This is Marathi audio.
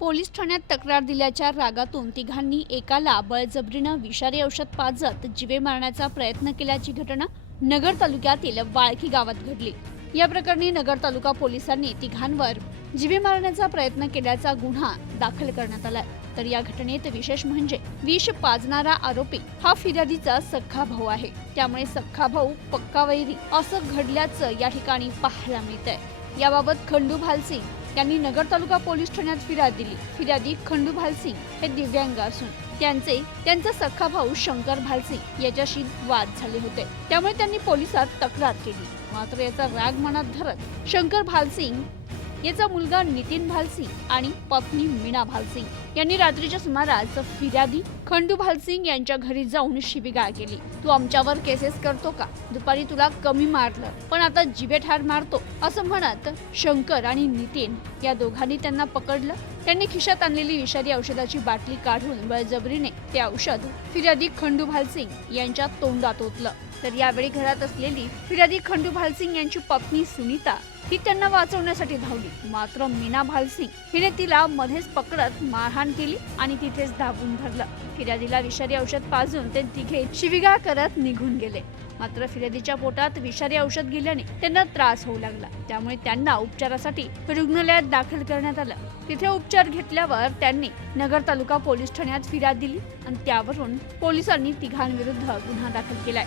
पोलीस ठाण्यात तक्रार दिल्याच्या रागातून तिघांनी एकाला बळजबरीनं विषारी औषध पाजत जिवे मारण्याचा प्रयत्न केल्याची घटना नगर तालुक्यातील वाळकी गावात घडली. या प्रकरणी नगर तालुका पोलिसांनी तिघांवर जिवे मारण्याचा प्रयत्न केल्याचा गुन्हा दाखल करण्यात आलाय. तर या घटनेत विशेष म्हणजे विष पाजणारा आरोपी हा फिर्यादीचा सख्खा भाऊ आहे. त्यामुळे सख्खा भाऊ पक्का वैरी असं घडल्याचं या ठिकाणी पाहायला मिळतंय. याबाबत खंडू भालसिंग यांनी नगर तालुका पोलीस ठाण्यात फिर्याद दिली. फिर्यादी खंडू भालसिंग हे दिव्यांग असून त्यांचे त्यांचा सख्खा भाऊ शंकर भालसिंग याच्याशी वाद झाले होते. त्यामुळे त्यांनी पोलिसात तक्रार केली. मात्र याचा राग मनात धरत शंकर भालसिंग याचा मुलगा नितीन भालसिंग आणि पत्नी मीना भालसिंग यांनी रात्रीच्या सुमारास फिर्यादी खंडू भालसिंग यांच्या घरी जाऊन शिबिगाळ केली. तू आमच्यावर केसेस करतो का? दुपारी तुला कमी मारलं पण आता जिवे ठार मारतो असं म्हणत शंकर आणि नितीन या दोघांनी त्यांना पकडलं. त्यांनी खिशात आणलेली विषारी औषधाची बाटली काढून बळजबरीने ते औषध फिर्यादी खंडू भालसिंग यांच्या तोंडात ओतलं. तर यावेळी घरात असलेली फिर्यादी खंडू भालसिंग यांची पत्नी सुनीता ही त्यांना वाचवण्यासाठी धावली. मात्र मीना भालसिंग हिने तिला मध्येच पकडत मारहाण केली आणि तिथेच धावून धरलं. फिर्यादीला विषारी औषध पाजून ते तिघे शिविगाळ करत निघून गेले. मात्र फिर्यादीच्या पोटात विषारी औषध गेल्याने त्यांना त्रास होऊ लागला. त्यामुळे त्यांना उपचारासाठी रुग्णालयात दाखल करण्यात आलं. तिथे उपचार घेतल्यावर त्यांनी नगर तालुका पोलीस ठाण्यात फिर्याद दिली आणि त्यावरून पोलिसांनी तिघांविरुद्ध गुन्हा दाखल केलाय.